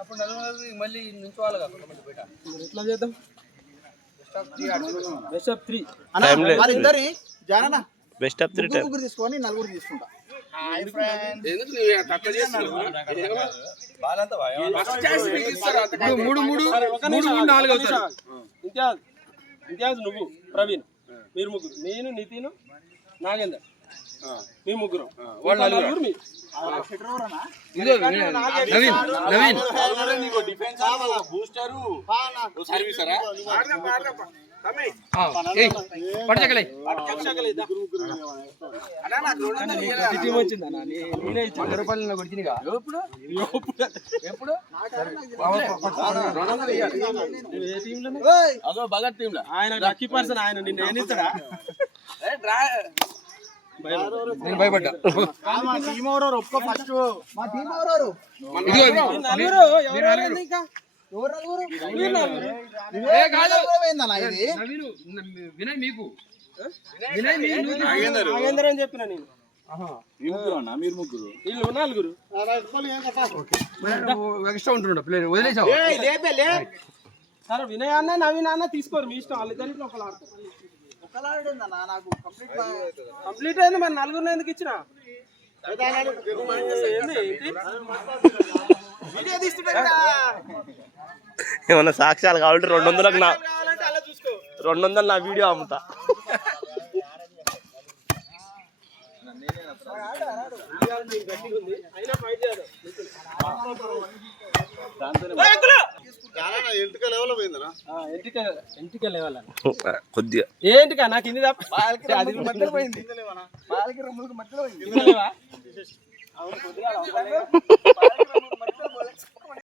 అప్పుడు మళ్ళీ నించోవాలి బయట ఎట్లా చేద్దాం బెస్ట్ ఆఫ్ 3 ఇద్దరి జానా బెస్ట్ ఆఫ్ 3 ముగ్గురు తీసుకొని నలుగురు తీసుకుంటా. Hi friends. ఇంతియాజ్ నువ్వు ప్రవీణ్ మీరు ముగ్గురు నేను నితిన్ నాగేందర్ మీ ముగ్గురు వాళ్ళు నలుగురు మీ ఆయన లక్కీ పర్సన్ ఆయన నిన్న ఏం ఇస్తాడా నేను భయపడ్డా ఒక్క ఫస్ట్ మా టీం వినయ్ మీకు నాగేందర్ అని చెప్పిన నేను మీరు ముగ్గురు వీళ్ళు నలుగురు ఎక్స్ట్రా ఉంటుండ ప్లేయర్ వదిలేసావు సరే వినయ్ అన్న నవీన్ అన్న తీసుకోరు మీ ఇష్టం వాళ్ళిద్దరిలో ఒకళ్ళు ఆడతారు నాకు కంప్లీట్ అయింది మరి నలుగురు ఎందుకు ఇచ్చిన ఏమన్నా సాక్ష్యాలు కావాలంటే 200 నా వీడియో అమ్ముతా. కొద్దిగా ఏంటికా నాకు ఇది పోయింది.